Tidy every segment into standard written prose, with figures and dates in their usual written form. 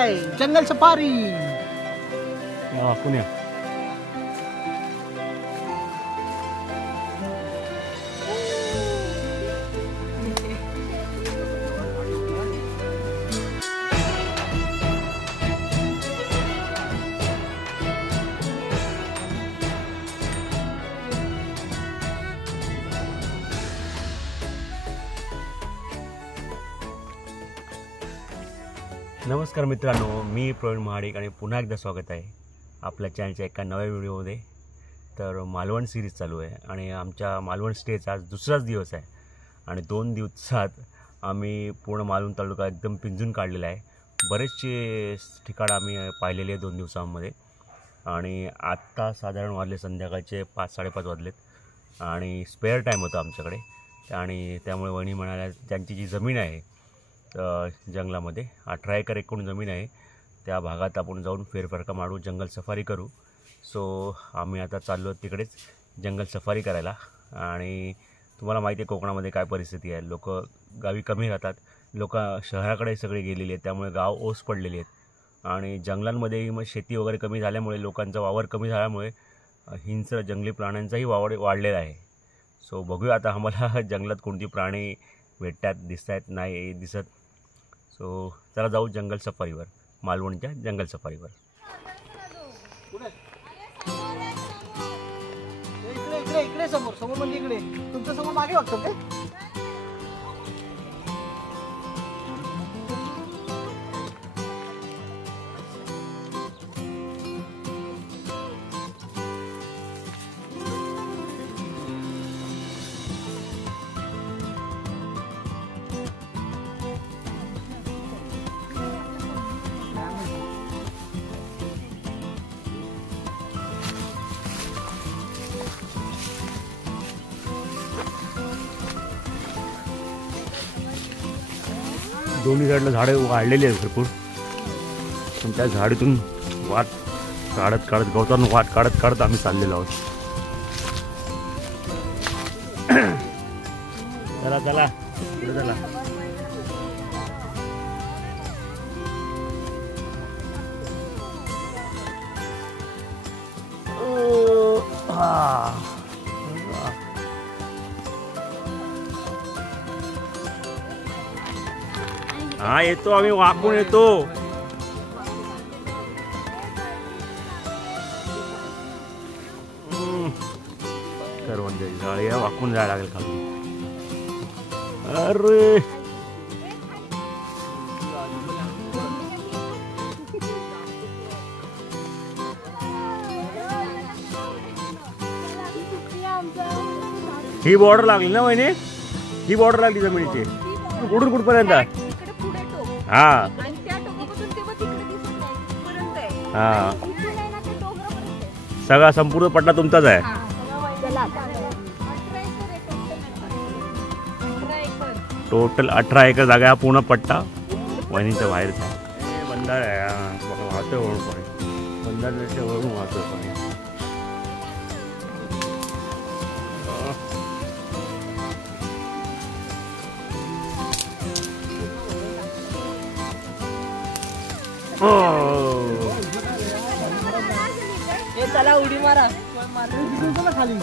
Bye जंगल safari. पुण्या नमस्कार मित्रांनो, मी प्रवीण महाडिक आणि पुन्हा एकदा स्वागत आहे आपल्या चॅनलच्या एका नव्या व्हिडिओमध्ये। तर मालवण सिरीज चालू आहे आणि आमच्या मालवण स्टेचा आज दुसराच दिवस आहे आणि 2 दिवसात आम्ही पूर्ण मालवण तालुका एकदम पिंजून काढलेला आहे। बरेचसे ठिकाणं आम्ही पाहिलेले आहे 2 दिवसांमध्ये आणि आत्ता साधारण वाजले संध्याकाळचे 5-5:30 वाजलेत आणि स्पेअर टाईम होता आमच्याकडे आणि त्यामुळे वहिनी म्हणाल्या त्यांची जी जमीन आहे जंगलामध्ये 18 एकर एकूण जमीन आहे, त्या भागात आपण जाऊन फेरफटका मारू, जंगल सफारी करू। सो आम्ही आता चाललो तिकडेच जंगल सफारी करायला। आणि तुम्हाला माहिती आहे कोकणामध्ये काय परिस्थिती आहे, लोक गावी कमी राहतात, लोक शहराकडे सगळे गेलेले आहेत, त्यामुळे गाव ओस पडलेले आहेत आणि जंगलांमध्येही मग शेती वगैरे कमी झाल्यामुळे, लोकांचा वावर कमी झाल्यामुळे हिंस्र जंगली प्राण्यांचाही वावर वाढलेला आहे। सो बघूया आता आम्हाला जंगलात कोणती प्राणी भेटतात, दिसत आहेत नाही दिसत। सो चला जाऊ जंगल सफारीवर, मालवणच्या जंगल सफारीवर। इकडे इकडे समोर समोर म्हणजे इकडे तुमच्या समोर मागे बघतो ते। दोन्ही साईडला झाडे वाढलेली आहेत भरपूर, पण त्या झाडीतून वाट काढत काढत गवतानं वाट काढत काढत आम्ही चाललेलो आहोत। चला चला पुढे चला। हा येतो, आम्ही वाकून येतो। करवंदाची झाडी आहे, वाकून जायला लागेल खाली। अरे ही बॉर्डर लागली ना वहिनी, ही बॉर्डर लागली जमिनीची कुठून कुठपर्यंत? हा हा सगळा संपूर्ण पट्टा तुमचाच आहे। टोटल 18 एकर जागा, हा पूर्ण पट्टा वहिनीच्या बाहेरचा आहे। बंधारा आहे, वाहतोय वळून पाणी, बंधाऱ्याच्या वळून वाहतोय पाणी। चला उडी मारा खाली।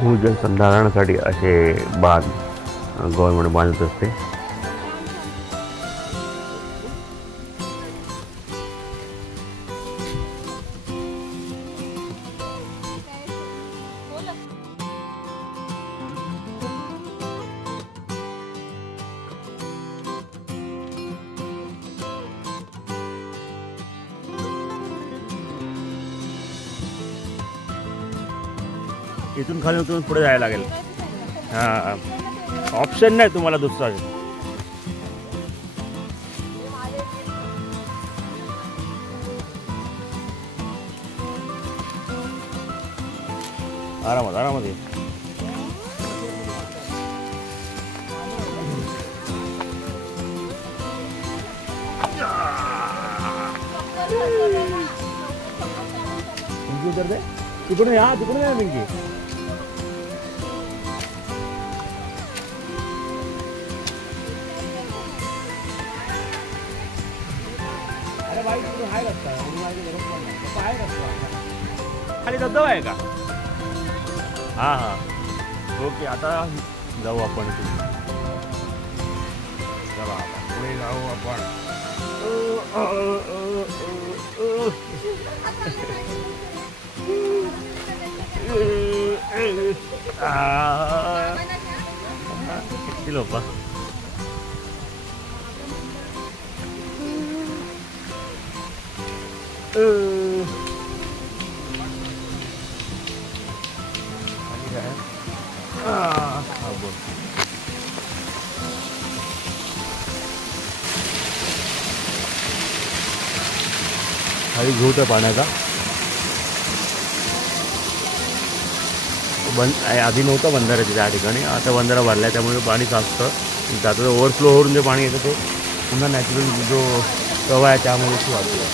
भूजल संधारणासाठी असे बांध गव्हर्नमेंट बांधत असते। इथून खाली उतरून पुढे जायला लागेल। हा ऑप्शन नाही तुम्हाला दुसरा। आरामात आरामात ये। तिकडून या, तिकडून या पिंकी। खाली धबधबा आहे का? हां हां ओके. आता जाऊ आपण इथून. चला आता पुढे जाऊ आपण. किती लोक खाली घेऊ त्या पाण्याचा आधी नव्हता बंधारा त्या ठिकाणी. आता बंधारा भरला आहे त्यामुळे पाणी साचतं. त्याचं ओव्हरफ्लो होऊन जे पाणी येतं ते पुन्हा नॅचरल जो प्रवाह आहे त्यामुळे वाढतो.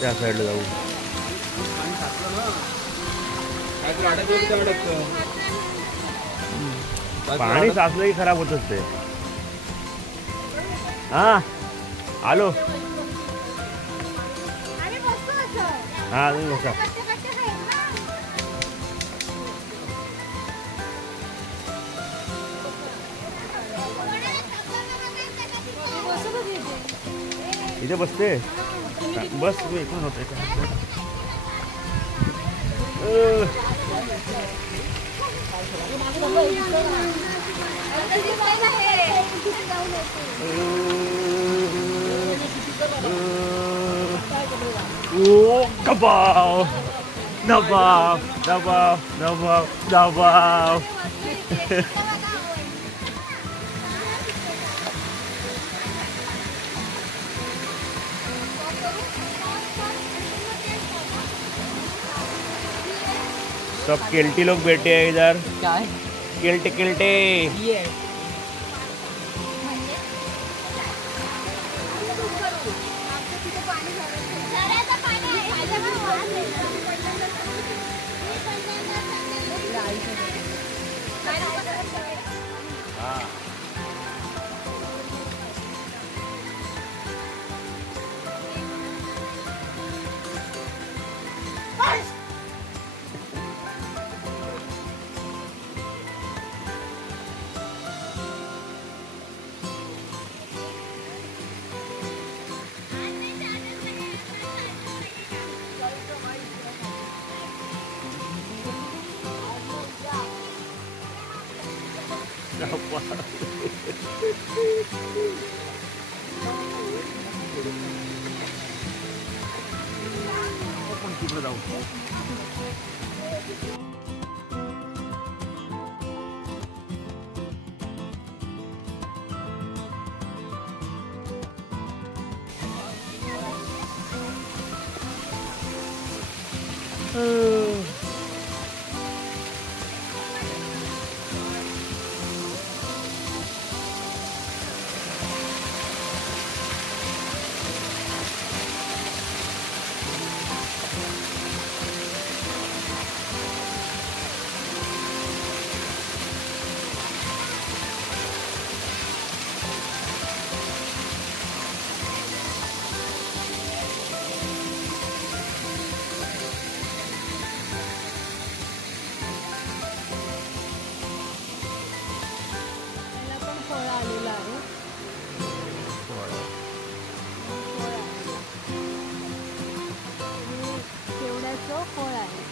त्या साईडला जाऊ. पाणी साचलं की खराब होतच ते. हा आलो. हा तुम्ही बसा. इथे बसते बस. मी इकडून होते का? दबाव दबाव दबाव दबाव दबाव. सब केल्टी लोग बैठे हैं इधर. क्या है? केल्टे केल्टे. ये जाऊ.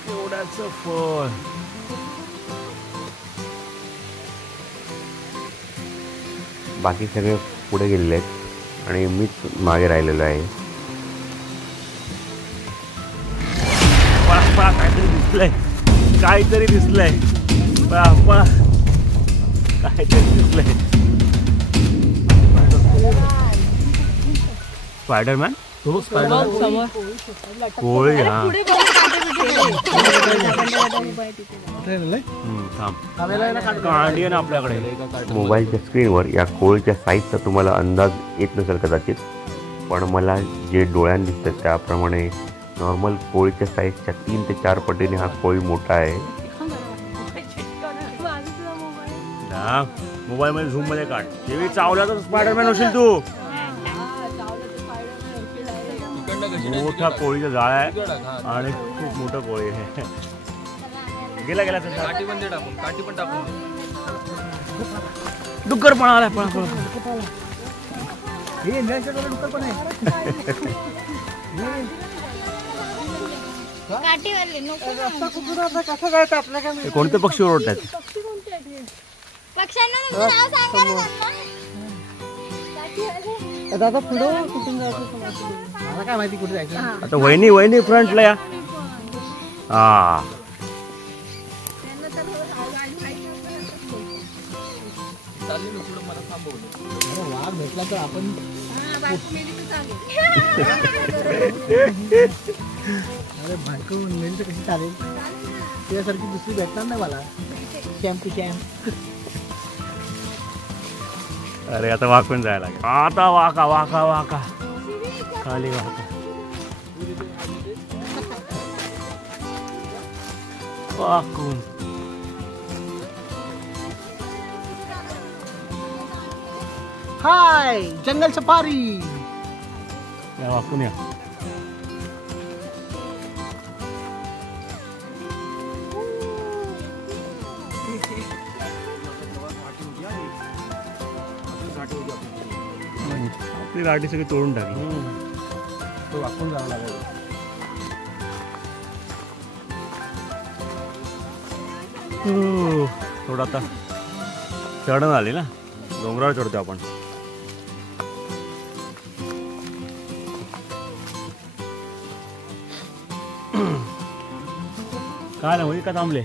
केवड्याचं फळ. बाकी सगळे पुढे गेलेले आहेत आणि मीच मागे राहिलेलो आहे. काहीतरी दिसलंय. काहीतरी दिसलंय. काहीतरी दिसलंय. स्पायडरमॅन. कोळी. हा कांडी आहे ना आपल्याकडे. मोबाईलच्या स्क्रीनवर या कोळीच्या साईजचा तुम्हाला अंदाज येत नसेल कदाचित, पण मला जे डोळ्याने दिसतं त्याप्रमाणे नॉर्मल कोळीच्या साईजच्या 3 ते 4 पटीने हा कोळी मोठा आहे. मोबाईलमध्ये झूममध्ये काढ. देवी चावला तर स्पायडरमॅन होशील तू. मोठा कोळीचा जाळ आहे आणि खूप मोठं कोळी आहे. गेला गेला काठी पण टाकून काठी पण टाकून डुक्कर पण आलाय. पळा पळा हे डुक्कर पण आहे. कोणते पक्षी ओरडतात? काय माहिती कुठे जायचं. आता वहिनी फ्रंटला या. हा वाघ भेटला तर आपण अरे बायको मेली तर कशी चालेल. त्यासारखी दुसरी भेटणार नाही मला. Champ to champ. अरे आता वाघ पण जायला लागेल. आता वाका वाका वाका खाली वाका वाकून. Hi jungle safari. या वाकून या. आपली गाडी सगळी तोडून टाकली. तो वाकून जावं लागेल. थोडं आता चढण आली ना. डोंगरावर चढतो आपण. काय ना होई का थांबले.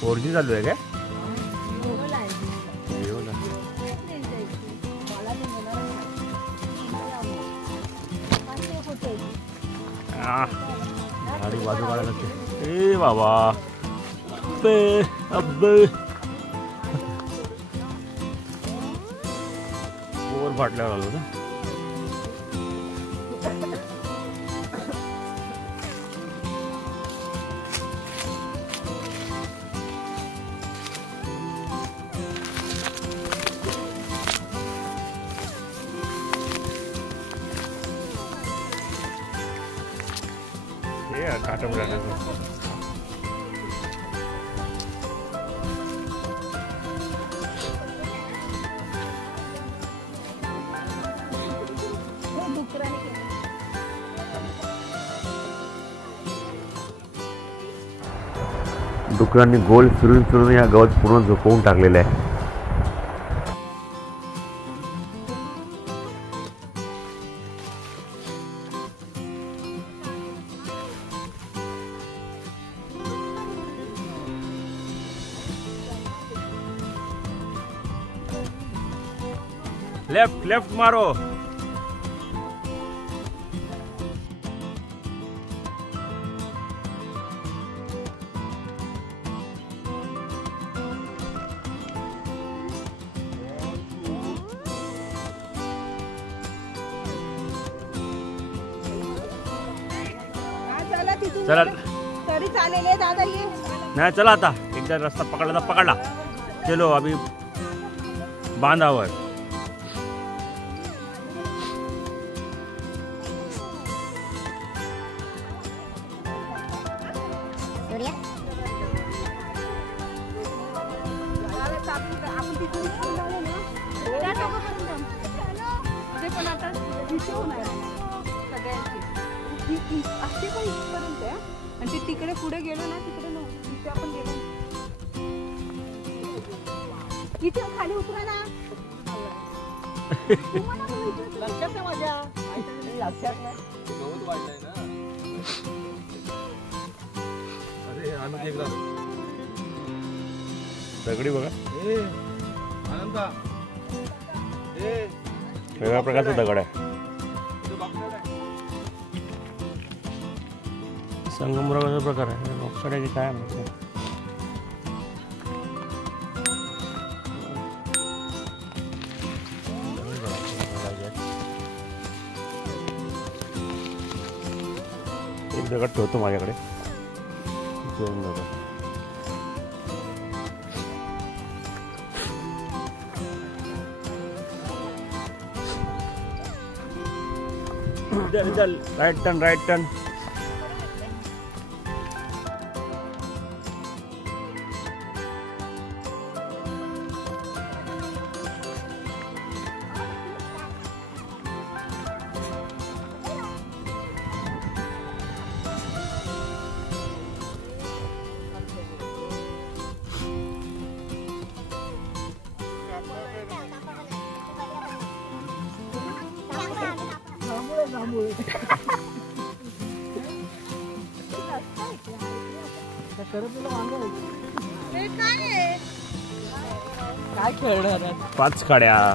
4G चालू आहे काय? गाडी बाजू काढायला लागते. ए बाबा अब्बे बोर फाटल्यावर आलो ना. काटा बुलाना डुकरांनी गोल फिरून फिरून या गवत पूर्ण झोपवून टाकलेलं आहे. लेफ्ट लेफ्ट मारो. चला तरी चालेल दादा. ये नाही चला आता एकदा रस्ता पकडला तर पकडला. चलो अभी बांधावर. आणि तिकडे पुढे गेलो ना तिकडे तिथे आपण गेलो. इथे खाली उतरा ना. लक्षात नाही माझ्या. लक्षात नाही. गवत वाढलंय ना. अरे आम्ही एकदा दगडी बघा. आनंदा वेगळ्या प्रकारचा दगड आहे. संगमरवराचा प्रकार आहे. बॉक्साईड काय म्हणतो. दगड ठेवतो माझ्याकडे. जेवण बघा. चल राईट टर्न राईट टर्न. काय खेळणार 5 काड्या.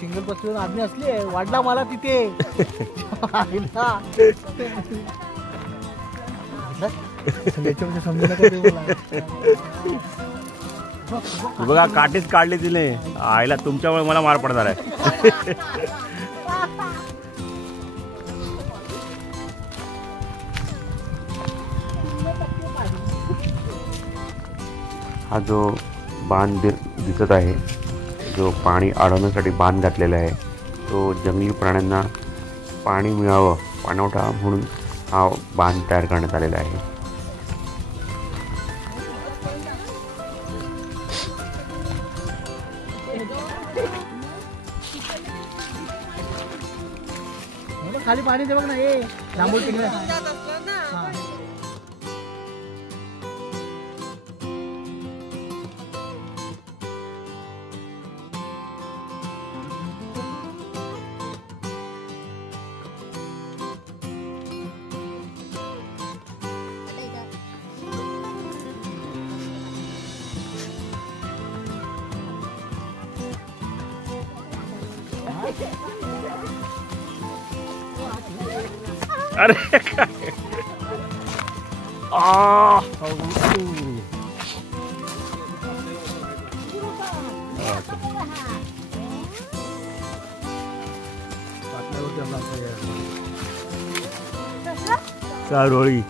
सिंगल बसलेला आदमी असली वाढला मला तिथे. समजू बघा काठीच काढली तिने. आईला तुमच्यामुळे मला मार पडणार आहे. हा जो बांध दिसत आहे, जो पाणी अडवण्यासाठी बांध घातलेला आहे, तो जंगली प्राण्यांना पाणी मिळावं पाणवठा म्हणून हा बांध तयार करण्यात आलेला आहे. खाली पाणी दे बघ ना. हे लांबून तिकडे अरे काय चारोळी.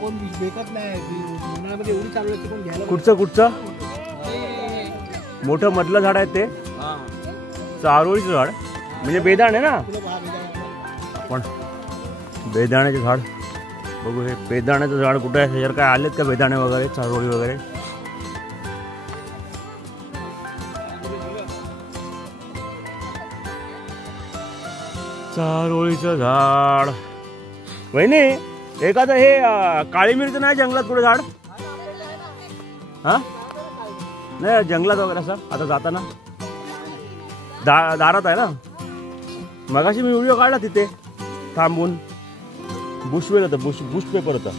कोण बेकत नाही. उन्हाळ्यामध्ये एवढी चालू आहे कोण घ्यायला. कुठचं मोठं मधलं झाड आहे ते चारोळीचं झाड म्हणजे बेदाणे ना. पण बेदाण्याचे झाड बघू. हे बेदाण्याचं झाड कुठे आहे? जर काय आलेत का बेदाणे वगैरे चारोळी वगैरे? चारोळीचं झाड. वहिनी एखादं हे काळी मिरची नाही जंगलात कुठे झाड? हा नाही जंगलात वगैरे असं आता जाताना दारात आहे ना. मगाशी मी व्हिडिओ काढला तिथे थांबून. बुशवेल होतं. बुश पेपर होता.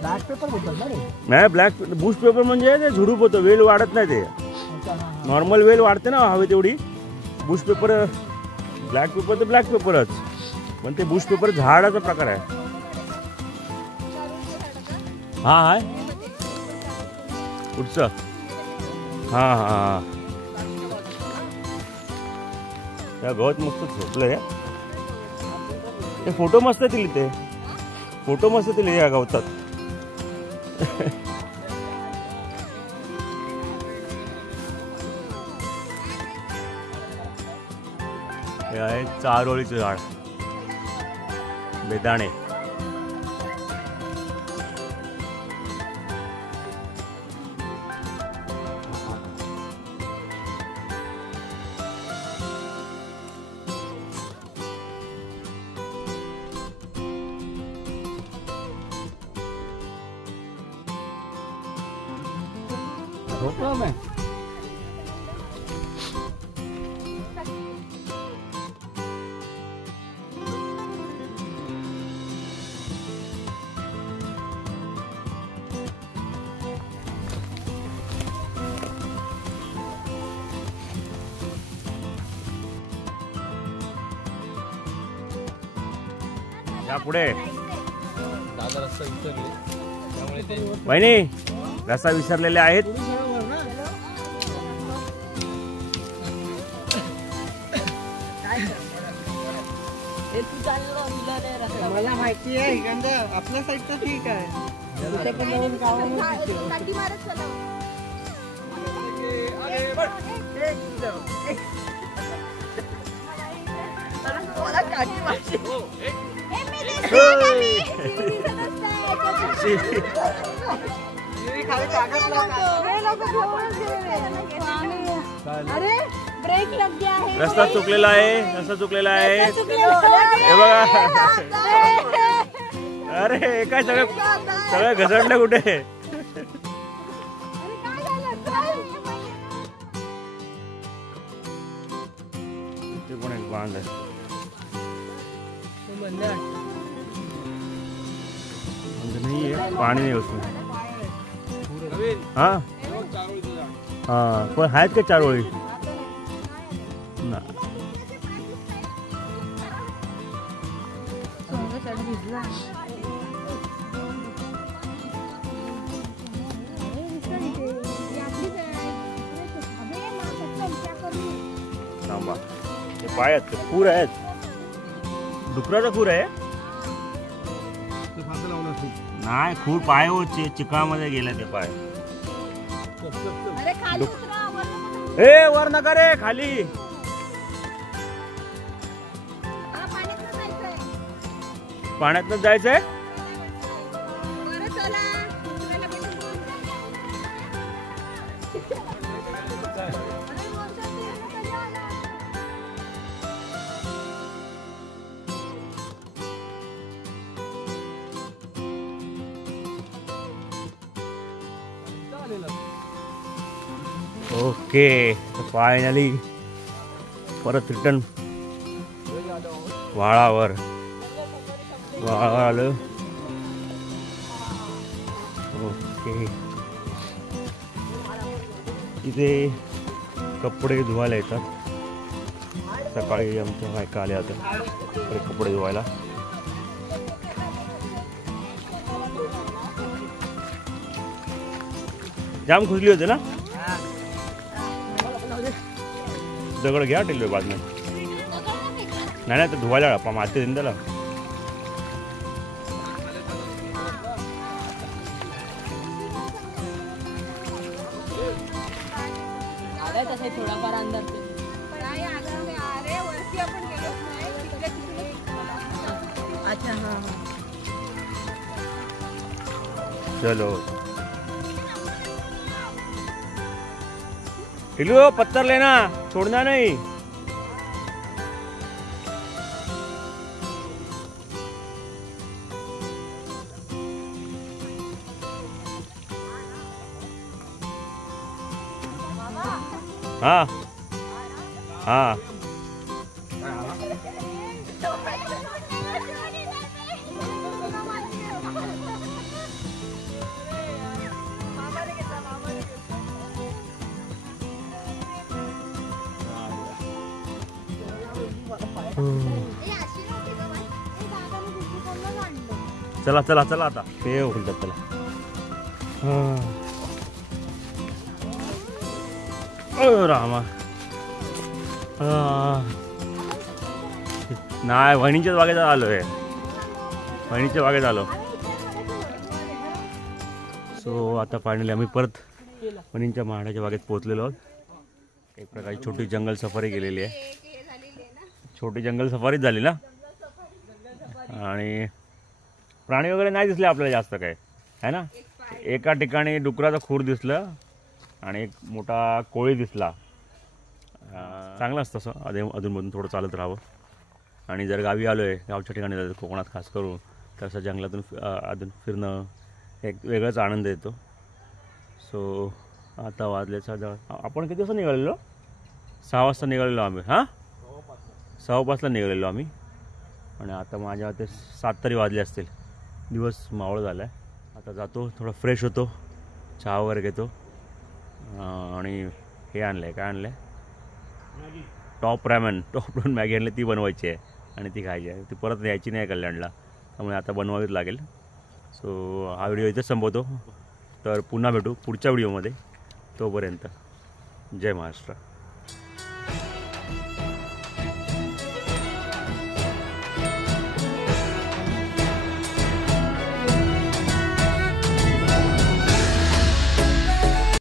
ब्लॅक पेपर बोलतात ना रे. नाही ब्लॅक बुश पेपर म्हणजे ते झुडूप होतं. वेल वाढत नाही. ते नॉर्मल वेल वाढते ना हवे तेवढी. बुश पेपर ब्लॅक पेपर तर ब्लॅक पेपरच. पण ते बुश पेपर झाडाचा प्रकार आहे. हा हाय कुठचं? हा हा त्या गवत मस्त झोपलंय. ते फोटो मस्त येतील. ते फोटो मस्त येतील या गवतात. हे आहे चारोळीचं झाड. बेदाणे. या पुढे वहिनी रस्ता विसरलेले आहेत. मला माहिती आहे इकडं आपल्या साईडचं ठीक आहे. दुसऱ्याकडं गावामध्ये दिसते. काठी मारत चला. मला काठी मारते. अरे ब्रेक लग गया है. रस्ता चुकलेला आहे, रस्ता चुकलेला आहे. हे बघा, अरे हे काय सगळं घसरलं कुठे. ते कोण एक बांध आहे. नहीं है, पानी नहीं है उसमें. हाँ हाँ, पण आहेत का चारोळी ना. थांबा, ते पाय आहेत, ते खूर आहेत. डुकराचा खूर आहे. नाही, खूर पाय होते चिखलामध्ये गेले ते पाय. ए वर नका रे, खाली. पाण्यातनं जायचंय. ओके, फायनली परत रिटर्न वाळावर आलं. ओके, इथे कपडे धुवायला येतात. सकाळी आमच्या बायका आल्या होत्या कपडे धुवायला. जाम खुजली होते ना. दगड घ्या टेल्वे बाजूने. नाही नाही, तर धुवायला माती देऊन त्याला. थोडाफार अंदाज वरती आपण गेलोच नाही. अच्छा हा, चलो टिल्लू, पत्थर लेना, छोड़ना नहीं. हाँ हाँ, चला चला चला आता ते बोलतात त्याला. रामा, नाही, वहिनीच्याच बागेत आलोय. वहिनीच्या बागेत आलो. सो आता फायनली आम्ही परत वहिनींच्या महाडाच्या बागेत पोहोचलेलो आहोत. एक प्रकारची छोटी जंगल सफारी केलेली आहे. छोटी जंगल सफारीच झाली ना. आणि प्राणी वगैरे नाही दिसले आपल्याला जास्त काय, है ना. एका ठिकाणी डुकराचा खूर दिसलं आणि एक मोठा कोळी दिसला. चांगलं असतं तसं अधूनमधून थोडं चालत राहावं. आणि जर गावी आलो आहे, गावच्या ठिकाणी जायचं, कोकणात खास करून, तर असं जंगलातून अधून फिरणं एक वेगळाच आनंद येतो. सो आता वाजल्याचा जवळ, आपण किती वाजता निघालेलो? 6 वाजता निघालेलो आम्ही. हां, 6:15ला निघालेलो आम्ही. आणि आता माझ्या ते 7 तरी वाजले असतील. दिवस मावळ झाला आहे. आता जातो, थोडं फ्रेश होतो, चहा वगैरे घेतो. आणि हे आणलं आहे, काय आणलं आहे? टॉप रॅमन मॅगी आणली, ती बनवायची आहे आणि ती खायची आहे. ती परत यायची नाही कल्याणला, त्यामुळे आता बनवावीच लागेल. सो हा व्हिडिओ इथेच संपवतो. तर पुन्हा भेटू पुढच्या व्हिडिओमध्ये. तोपर्यंत जय महाराष्ट्र.